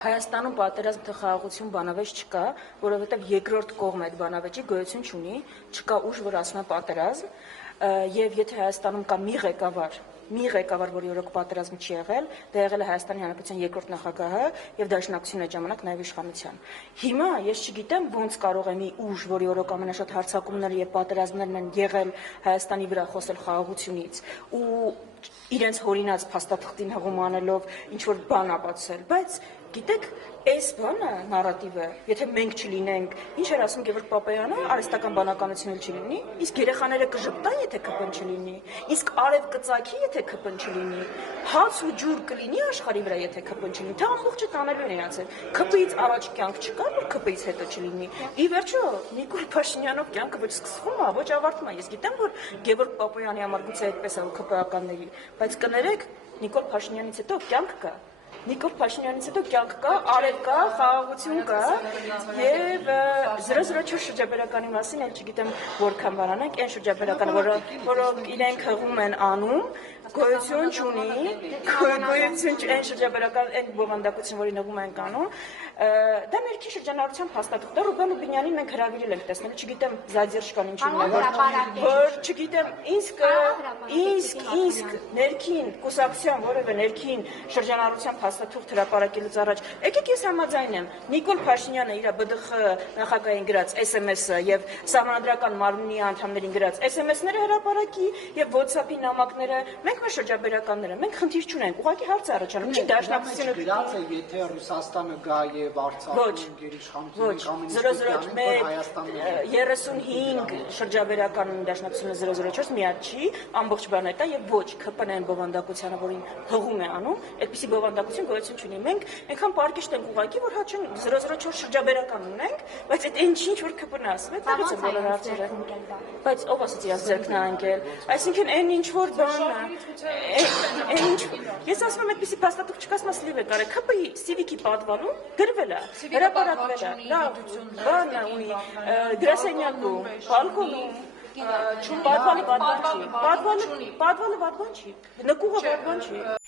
Հայաստանում պատերազմ թխաղաղություն բանավեճ չկա, որովհետև երկրորդ կողմ այդ բանավեճի գոյություն չունի, չկա ուժ, որ ասում է պատերազմ, եւ եթե Հայաստանում կա մի ղեկավար, որի օրոք պատերազմ չի եղել, դա եղել է Հայաստանի Հանրապետության երկրորդ նախագահը եւ Դաշնակցությունը այդ ժամանակ նաեւ իշխանության։ Հիմա ես չգիտեմ ոնց կարող է մի ուժ, որի օրոք ամենաշատ հարձակումները եւ պատերազմներն են եղել Հայաստանի վրա խոսել խաղաղությունից ու իրենց հորինած փաստաթղթին հղում անելով ինչ որ բան ապացուցել, բայց գիտեք, այս բանը նարատիվը, եթե մենք չլինենք, ինչ էր ասում Գևորգ Պապայանը, արհեստական բանականություն էլ չլինի, իսկ երեխաները կժպտան, եթե ԿՊ-ն չլինի, իսկ արև կծակի, եթե ԿՊ-ն չլինի, հաց ու ջուր կլինի աշխարհի վրա, եթե ԿՊ-ն չլինի, դա ամբողջը տանելու են իրաց հետ։ ԿՊ-ից առաջ կյանք չկա, որ ԿՊ-ից հետո չլինի։ Ի վերջո, Նիկոլ Փաշինյանով կյանքը ոչ սկսվում է, ոչ ավարտվում է։ Ես գիտեմ, որ Գևորգ Պապայանի համար գուցե այդպես է ԿՊ-ականների, բայց կներեք, Նիկոլ Փաշինյանից հետո կյանք կա։ Նիկոլ Փաշինյանից հետո կյանք կա, արև կա, խաղաղություն կա եւ 004 շրջաբերականի մասին էլ չգիտեմ որքան բանանանք, այն շրջաբերականը, որոնք իրենք հղում են անում, գոյություն չունի, այն շրջաբերական այն բովանդակություն, որին հղում են անում, դա ներքի շրջանառության փաստաթղթ է, Ռուբեն Ուբինյանին մենք հրավիրել ենք տեսնել, չգիտեմ Զադիրշկան ինչի որ չգիտեմ իսկ ներքին կուսակցության որևէ ներքին շրջանառության փաստաթուղթ հրապարակելուց առաջ, եկեք ես համաձայն եմ, Նիկոլ Փաշինյանը իր ԲԴԽ նախագահին գրած SMS-ը եւ Սահմանադրական մարմնի անդամներին գրած SMS-ները հրապարակի եւ WhatsApp-ի նամակները, մենք մեր շրջաբերականները, մենք խնդիր չունենք, ուղղակի հարց առաջանում, չի Դաշնակցությունը գրած է, եթե Ռուսաստանը գա եւ Արցախում գերիշխանություն 35 շրջաբերականին Դաշնակցությունը 004 միակ չի, ամբողջ բանը դա եւ ոչ ԿՊՆ-ն բովանդակությանը, որին հղում է անում, այդպիսի բովանդակություն գոյություն չունի։ Մենք այնքան պարկիշտ ենք ուղղակի, որ հաճեն 004 շրջաբերական ունենք, բայց այդ ինչ որ ԿՊՆ ասում է, դրանից է բոլոր հարցերը։ Բայց ով ասաց իրաց ձեռքն է անկել։ Այսինքն այն ինչ որ բանը, ես ասում եմ այդպիսի փաստաթուղթ չկա, ասում սլիվ է կարել, ԿՊ-ի Սիվիկի պատվանում գրվել է, հրապարակվել է, բանը ունի, գրասենյակում, բալկոնում, պատվալը պատվան չի, նկուղը պատվան չի։